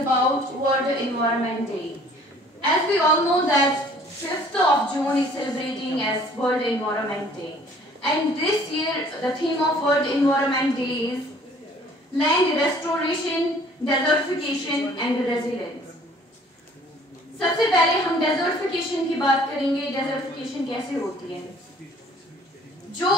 about World Environment Day. As we all know that 5th of June is celebrating as World Environment Day. And this year the theme of World Environment Day is Land Restoration, Desertification and Resilience. सबसे पहले हम desertification की बात करेंगे। Desertification कैसे होती है? जो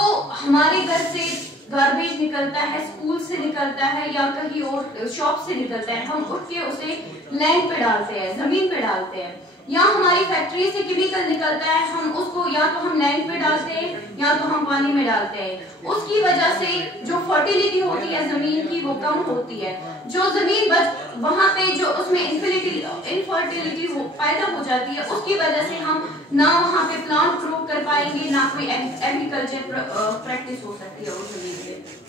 हमारे घर से गार्बेज निकलता है, स्कूल से निकलता है या कहीं और शॉप से निकलता है, हम उठ के उसे लैंड पे डालते हैं, जमीन पे डालते हैं। या हमारी फैक्ट्री से केमिकल निकलता है, हम उसको या तो हम लैंड पे डालते हैं या तो हम पानी में डालते हैं। उसकी वजह से जो फर्टिलिटी होती है जमीन की वो कम होती है। जो जमीन वहां पे जो उसमें इनफर्टिलिटी पैदा हो जाती है, उसकी वजह से हम ना वहां पे प्लांट ग्रो कर पाएंगे, ना कोई एग्रीकल्चर प्रैक्टिस हो सकती है उस जमीन पे।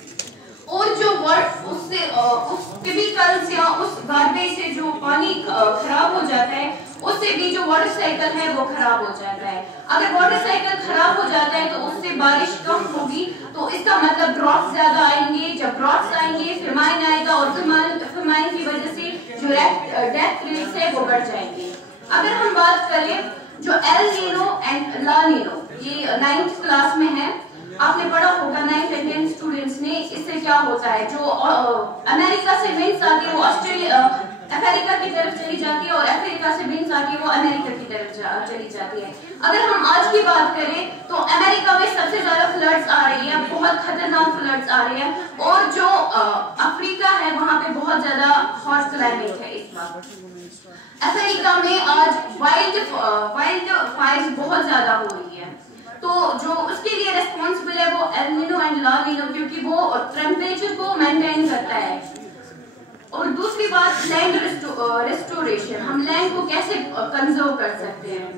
और जो उससे उस केमिकल्स या उस गार्बेज से जो पानी खराब हो जाता है, उससे भी जो वाटर साइकिल है वो खराब हो जाता है। अगर वाटर साइकिल खराब हो जाता है तो उससे बारिश कम होगी, तो इसका मतलब ड्रॉट्स ज्यादा आएंगे। जब ड्रॉट्स आएंगे फेमाइन आएगा और फेमाइन की वजह से जो डेथ रेट्स है वो बढ़ जाएंगे। अगर हम बात करें जो El Nino and La Nino, ये 9th क्लास में है, आपने पढ़ा होगा 9th और 10th स्टूडेंट्स ने। इससे क्या होता है, जो अमेरिका से विंड्स आती है वो अफ्रीका की तरफ चली जाती है और अफ्रीका से विंड्स आती है वो अमेरिका की तरफ चली जाती है। अगर हम आज की बात करें तो अमेरिका में सबसे ज्यादा फ्लड्स आ रही है, बहुत खतरनाक फ्लड्स आ रही है। और जो अफ्रीका है वहां पे बहुत ज्यादा हॉट क्लाइमेट है इस वक्त। अफ्रीका में आज वाइल्ड फायर्स बहुत ज्यादा हो रही है, तो जो उसके लिए रेस्पॉन्सिबल है वो El Nino and La Nino, क्योंकि वो टेम्परेचर को मेंटेन करता है। और दूसरी बात लैंड रेस्टोरेशन, हम लैंड को कैसे कंजर्व कर सकते हैं।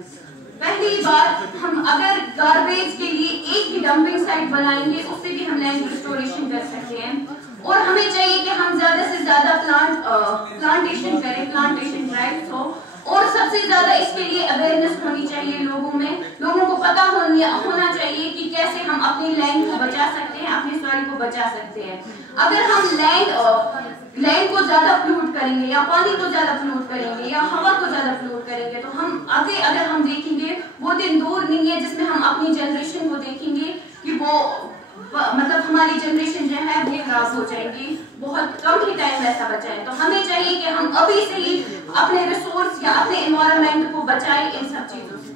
पहली बात, हम अगर गार्बेज के लिए एक ही डंपिंग साइट बनाएंगे उससे भी हम लैंड रेस्टोरेशन कर सकते हैं। और हमें चाहिए कि हम ज्यादा से ज्यादा प्लांटेशन करें, प्लांटेशन ड्राइव्स हो। और सबसे ज्यादा इसके लिए अवेयरनेस होनी चाहिए लोगों में। लोगों को पता होना चाहिए कि कैसे हम अपनी लैंड को बचा सकते हैं, अपनी सॉइल को बचा सकते हैं। अगर हम लैंड को ज्यादा फ्लूट करेंगे या पानी को ज्यादा फ्लूट करेंगे या हवा को ज्यादा फ्लूट करेंगे तो हम आगे अगर हम देखेंगे वो दिन दूर नहीं है जिसमें हम अपनी जनरेशन को देखेंगे कि वो मतलब हमारी जनरेशन जो है वो खराब हो जाएगी। बहुत कम ही टाइम ऐसा बचा है, तो हमें चाहिए कि हम अभी से ही अपने रिसोर्स या अपने एनवायरनमेंट को बचाएं इन सब चीजों से।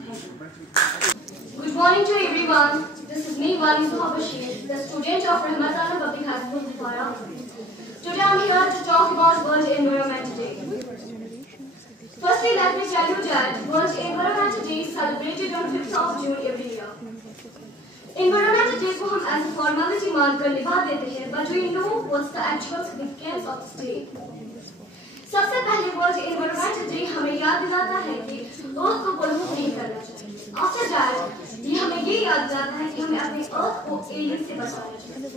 Good morning to everyone. This is me, Walisu Bashir, the student of Rahmatana Public High School, Bufara. Today I am here to talk about World Environment Day. Firstly, let me tell you that World Environment Day is celebrated on 5th of June every year. Environment Day को हम as a formality मानकर निभा देते हैं, but we know what's the actual significance of this day. सबसे पहले world environment day हमें याद दिलाता है कि अर्थ को पोल्यूट नहीं करना चाहिए। आफ्टर दैट ये हमें ये याद दिलाता है कि हमें अपने अर्थ को एलियन से बचाना चाहिए।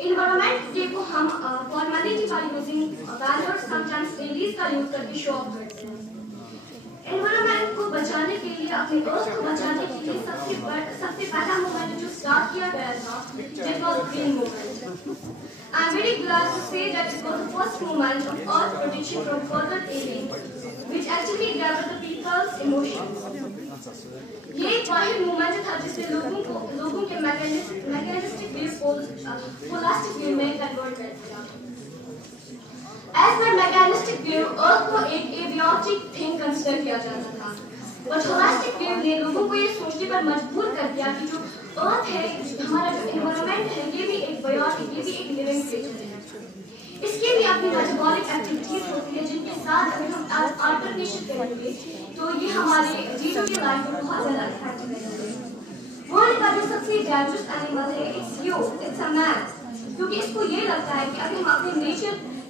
एनवायरनमेंट डे को हम formality by using banners, sometimes aliens का यूज करके शो ऑफ करते हैं। एनवायरनमेंट को बचाने के लिए, अपने अर्थ को बचाने के लिए सबसे पहला मूवमेंट जो स्टार्ट किया गया था, it was green movement. I am very glad to say that it was the first movement of earth protection from further aliens, which actually gathered the people's emotions. ये एक वाहिद मूवमेंट था जिससे लोगों के मैकेनिस्टिक वेव्स को holistic wave में convert कर दिया। As per mechanistic wave, अर्थ को एक एबियोटिक थिंग कंसीडर किया जाता था, बट होलिस्टिक वेव ने लोगों को ये सोचने पर मजबूर कर दिया कि जो अर्थ है, हमारा जो एनवायरनमेंट है, ये भी एक बायोटिक, ये भी एक लिविंग क्रिएचर है। इसके भी अपनी मेटाबॉलिक एक्टिविटीज होती है जिनके साथ अगर हम अल्टरनेशन करेंगे तो ये हमारे जीरो की लाइफ को बहुत ज्यादा इफेक्ट करेंगे। वर्ल्ड का जो सबसे डेंजरस एनिमल है, इट्स अ मैन, क्योंकि इसको ये लगता है कि अगर हम अपने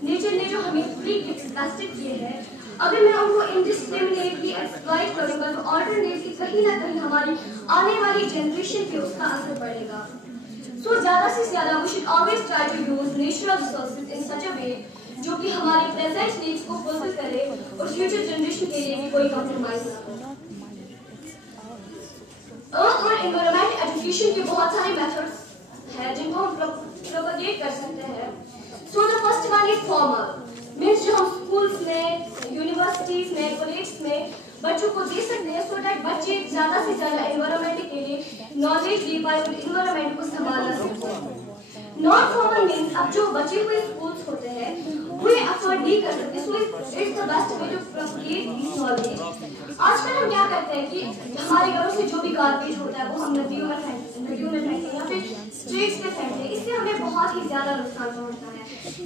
नेचर ने जो हमें फ्री गिफ्ट्स प्लास्टिक दिए हैं, अगर मैं उनको इंडिस्क्रिमिनेटली एक्सप्लॉइट करूंगा तो ऑल्टरनेटली कहीं ना कहीं हमारी आने वाली जनरेशन पे उसका असर पड़ेगा। सो ज्यादा से ज्यादा we should always try to use natural resources in such a way जो कि हमारी प्रेजेंट नीड्स को फुलफिल करे और फ्यूचर जनरेशन के लिए भी कोई कॉम्प्रोमाइज ना हो। अर्थ और एनवायरनमेंट एजुकेशन के बहुत सारे मेथड्स हैं जिनको हम प्रोपेगेट कर सकते हैं। So the first one is formal, means जो हम स्कूल यूनिवर्सिटीज में, कॉलेज में बच्चों को दे सकते हैं, सो दैट बच्चे ज़्यादा से ज़्यादा एनवायरनमेंट के लिए नॉलेज ले पाए और एनवायरनमेंट को संभालना सीखें। नॉन फॉर्मल मीन्स अब जो बचे हुए स्कूल्स होते हैं वो अफोर्ड नहीं कर सकते, so it's the best way to propagate this knowledge. आजकल हम क्या करते हैं कि हमारे घरों से जो भी गार्बेज होता है वो हम नदियों में फेंकते हैं या फिर स्ट्रीट्स पे फेंकते हैं, इससे हमें बहुत ही ज्यादा नुकसान पहुंचता है।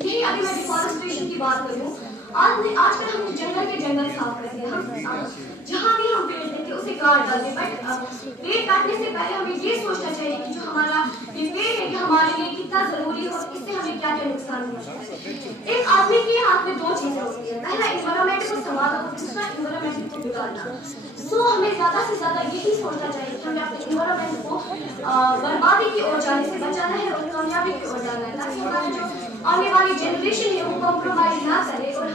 यही अभी मैं डिफॉरेस्टेशन की बात करूं, आजकल हम जंगल के जंगल साफ करते हैं, हम जहाँ भी हम पेड़ देते हैं उसे काट डालते हैं, बट पेड़ काटने से पहले हमें ये सोचना चाहिए कि जो हमारा ये पेड़ है कि हमारे लिए कितना जरूरी हो, इससे हमें क्या क्या नुकसान होता है। एक आदमी के हाथ में दो चीजें होती है, पहला एनवायरनमेंट को संभालना और दूसरा एनवायरनमेंट को बिगाड़ना। सो हमें ज्यादा से ज्यादा यही सोचना चाहिए कि हमें अपने एनवायरनमेंट को बर्बादी की ओर जाने से बचाना है और कामयाबी की ओर जाना है, ताकि हमारी जो आने वाली जनरेशन है वो कॉम्प्रोमाइज ना करे और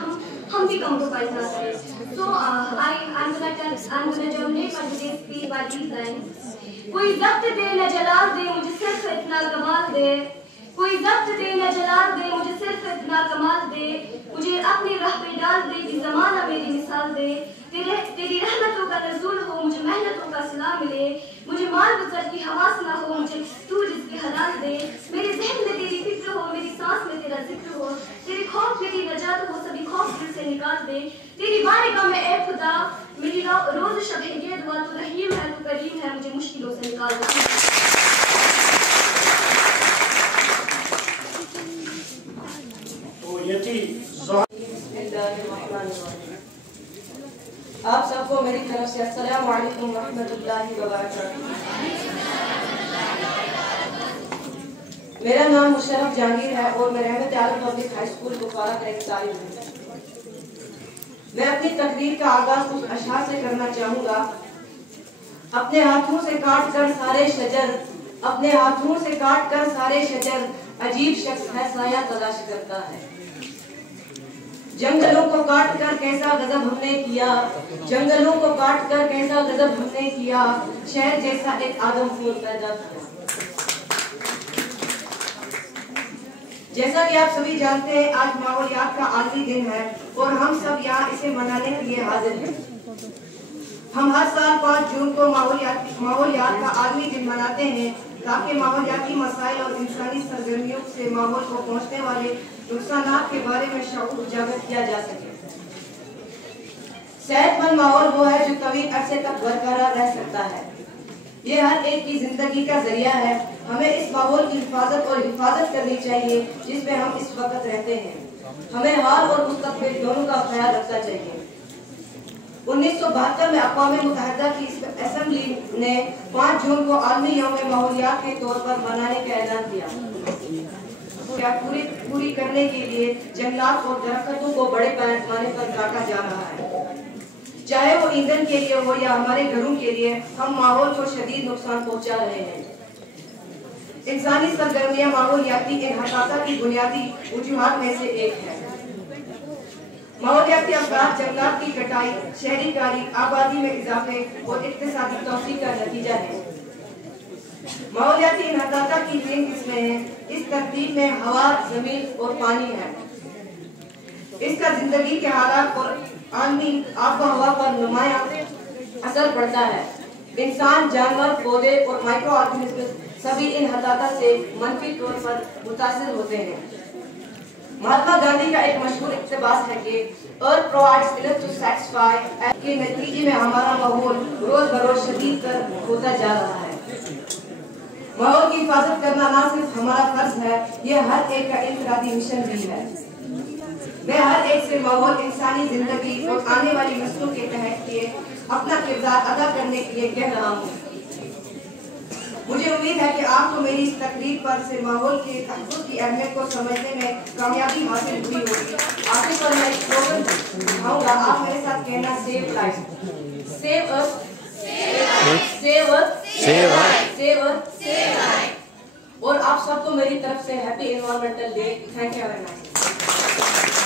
हम भी कॉम्प्रोमाइज ना करें। So I'm gonna terminate my today's speech by these lines. कोई ज़ब्त दे न जलाल दे मुझे सिर्फ इतना कमाल दे, कोई ज़ब्त दे न जलाल दे मुझे सिर्फ इतना कमाल दे, मुझे अपनी राह पे डाल दे कि ज़माना मेरी मिसाल दे, तेरी रहमतों का नज़ूल हो मुझे मेहनतों का सिला मिले, मुझे माल गुजर की हवास ना हो मुझे तू रिज़्क़ हलाल दे, मेरे ज़हन में तेरी फिक्र हो मेरी सांस में तेरा जिक्र हो, तेरे खौफ मेरी नजात हो सभी खौफ दिल से निकाल दे, तेरी बारगाह में ए खुदा मेरी रोज शब है ये दुआ, तू रहीम है तू करीम है मुझे मुश्किलों से निकाल दे। आप सबको मेरी तरफ से अस्सलाम वालेकुम रहमतुल्लाहि व बरकातहू। मेरा नाम मुशर्रफ जहांगीर है और मैं रहमत आलम पब्लिक हाई स्कूल कुपवारा का एक तालिब हूँ। मैं अपनी तकरीर का आगाज कुछ अशआर से करना चाहूँगा। अपने हाथों से काट कर सारे शजर, अपने हाथों से काट कर सारे शजर, अजीब शख्स है साया तलाश करता है। जंगलों को काट कर कैसा गजब हमने किया, जंगलों को काट कर कैसा गजब हमने किया, शहर जैसा एक आदमखोर पैदा किया। जैसा कि आप सभी जानते हैं आज माहौलियात का आखिरी दिन है और हम सब यहाँ इसे मनाने के लिए हाजिर हैं। हम हर साल 5 जून को माहौलियात का आलमी दिन मनाते हैं ताकि माहौलियाती मसाइल और इंसानी सरगर्मियों से माहौल को पहुँचने वाले नुकसानात के बारे में शऊर उजागर किया जा सके। सेहतमंद माहौल वो है जो तवील अरसे तक बरकरार रह सकता है। ये हर एक की जिंदगी का जरिया है। हमें इस माहौल की हिफाजत करनी चाहिए जिसमें हम इस वक्त रहते हैं। हमें हाल और मुस्तकबिल दोनों का ख्याल रखना चाहिए। 1972 में अक़वाम मुत्तहिदा की असेंबली ने 5 जून को आलमी यौम माहौलियात के तौर पर मनाने का ऐलान किया। पूरी करने के लिए जंगलात और दरख्तों को बड़े पैमाने पर काटा जा रहा है, चाहे वो ईंधन के लिए हो या हमारे घरों के लिए। हम माहौल को शदीद नुकसान पहुंचा रहे हैं। इंसानी सरगर्मियां माहौलियाती इन्हसासात की बुनियादी वजूहात में से एक है। माहौलियाती अफराद जंगलात की कटाई, शहरीकारी, आबादी में इजाफे और इक्तिसादी तौसीक का नतीजा है। माहौलियाती इन्हसासात की 3 किस्में हैं। इस तरतीब में हवा, जमीन और पानी है। इसका जिंदगी के हालात और आलमी आब हवा पर नुमाया असर पड़ता है। इंसान, जानवर, पौधे और माइक्रो ऑर्गेनिज्म सभी इन हताहत से मनफी तौर पर मुतासिर होते हैं। महात्मा गांधी का एक मशहूर इक़्तिबास है कि अर्थ प्रोवाइड्स इनफ टू सैटिस्फाई, के नतीजे में हमारा माहौल रोज बरोज शदीद तर होता जा रहा है। माहौल की हिफाजत करना न सिर्फ हमारा फर्ज है, यह हर एक का इनफरादी मिशन भी है। मैं हर एक से माहौल, इंसानी जिंदगी और आने वाली नस्लों के तहत के अपना किरदार अदा करने के लिए कह रहा हूँ। मुझे उम्मीद है कि आपको मेरी इस तकरीर पर से माहौल के तहफ़्फ़ुज़ की अहमियत को समझने में कामयाबी हासिल हुई होगी। आखिर पर मैं एक स्लोगन दिखाऊंगा, आप मेरे साथ कहना, save life, save earth, save earth, save earth, save earth, save life. और आप सबको मेरी तरफ से happy environmental day. Thank you very much.